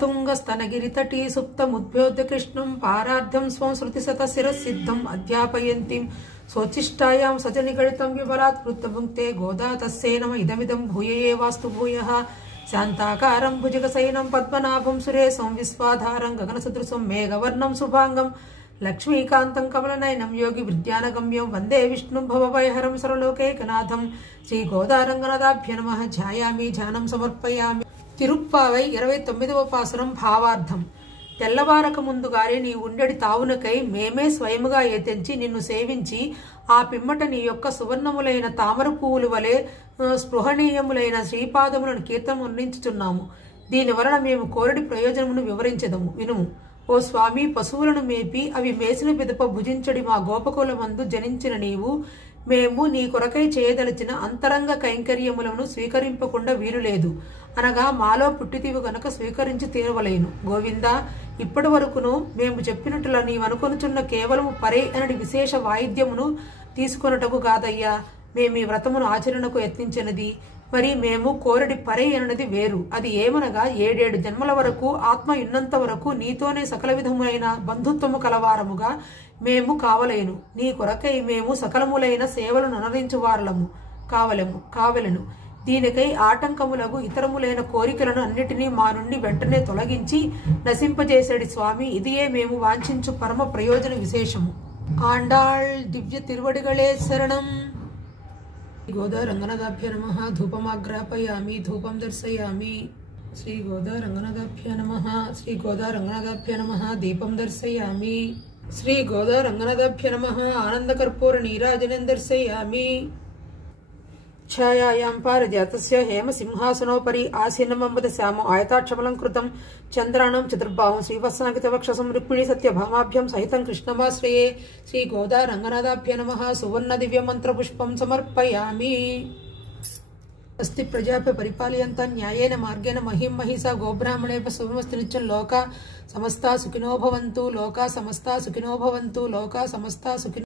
तुंगस्तनगिरितटी सुप्तमुद्बोध्य कृष्णं पारार्ध्यं स्वं श्रुतिशतशिरःसिद्धम् अध्यापयन्तीं सोचिष्टायां सजनिगणितं विबलात् कृतभुङ्क्ते गोदा तस्यै नम इदमिदं भूय एवास्तु भूयः शान्ताकारं भुजगशयनं पद्मनाभं सुरेशं विश्वाधारं गगनसदृशं मेघवर्णं शुभांगं लक्ष्मीकान्तं कमलनयनं योगी विद्यानगम्यं वन्दे विष्णुं भवभयहरं सर्वलोकैकनाथं श्रीगोदारङ्गनाथाभ्य नमः ध्यायामि ध्यानं समर्पयामि తిరుప్పావై 29వ పాసురం భావార్థం. తెల్లవారక ముందుగానే నీ ఉండడి తావునకై మేమే స్వయముగా ఏతెంచి నిన్ను సేవించి ఆ పిమ్మట నీ యొక్క సువర్ణములైన తామర పువ్వుల వలె స్పృహణీయములైన శ్రీపాదములను కీర్తనం అందించుచున్నాము. దీని వలన మేము కోరడి ప్రయోజనమును వివరించదము వినుము. ఓ స్వామి, పశువులను మేపి అవి మేసిన పిదప భుజించడి మా గోపకులమందు జనించిన నీవు మేము నీ కొరకై చేయదలిచిన అంతరంగ కైంకర్యములను స్వీకరింపకుండా వీలులేదు అనగా మాలో పుట్టితివి గనక స్వీకరించి తీరవలేను. గోవింద, ఇప్పటి వరకును మేము చెప్పినట్ల నీవనుకొనుచున్న కేవలము పరే అనడి విశేష వాయిద్యమును తీసుకొనుటకు కాదయ్యా మేము ఈ వ్రతమును ఆచరణకు యత్నించినది. మరి మేము కోరడి పరే అన్నది వేరు. అది ఏమనగా 7 జన్మల వరకు ఆత్మ ఉన్నంత వరకు నీతోనే సకల విధములైన బంధుత్వము కలవారముగా మేము కావలేను. నీ కొరకై మేము సకలములైన సేవలను అనరించువారలము కావలను. దీనికై ఆటంకములకు ఇతరములైన కోరికలను అన్నిటినీ మా నుండి వెంటనే తొలగించి నశింపజేసేడి స్వామి, ఇదియే మేము వాంఛించు పరమ ప్రయోజన విశేషము. ఆండాళ్ దివ్య తిరువడిగళే శరణం. గోదా రంగనాథాభ్య నమః. ధూపమాగ్రాపయామి, ధూపం దర్శయామి. శ్రీ గోదా రంగనాథాభ్య నమః. శ్రీ గోదా రంగనాథాభ్య నమః. దీపం దర్శయామి. శ్రీ గోదా రంగనాథాభ్య నమః. ఆనందకర్పూర నీరాజనం దర్శయామి. ఛాయాయాం పారిజాతస్య హేమ సింహాసనోపరి ఆసీనమవదశామో ఆయతాక్షమలంకృతం చంద్రాణం చతుర్బాహుం శ్రీవత్సాంకిత వక్షసం రుక్మిణీ సత్యభామాభ్యం సహితం కృష్ణమాశ్రయే. శ్రీ గోదా రంగనాథాభ్య నమః. సువర్ణ దివ్య మంత్ర పుష్పం సమర్పయామి. అస్తి ప్రజాభ్య పరిపాలయంతా న్యాయేన మార్గేణ మహిం మహిషా గోబ్రాహ్మణేభ్య శుభమస్తు నిత్యం. లోకా సమస్తా సుఖినో భవంతు. లోకా సమస్తా సుఖినో భవంతు. లోకా సమస్తా సుఖినో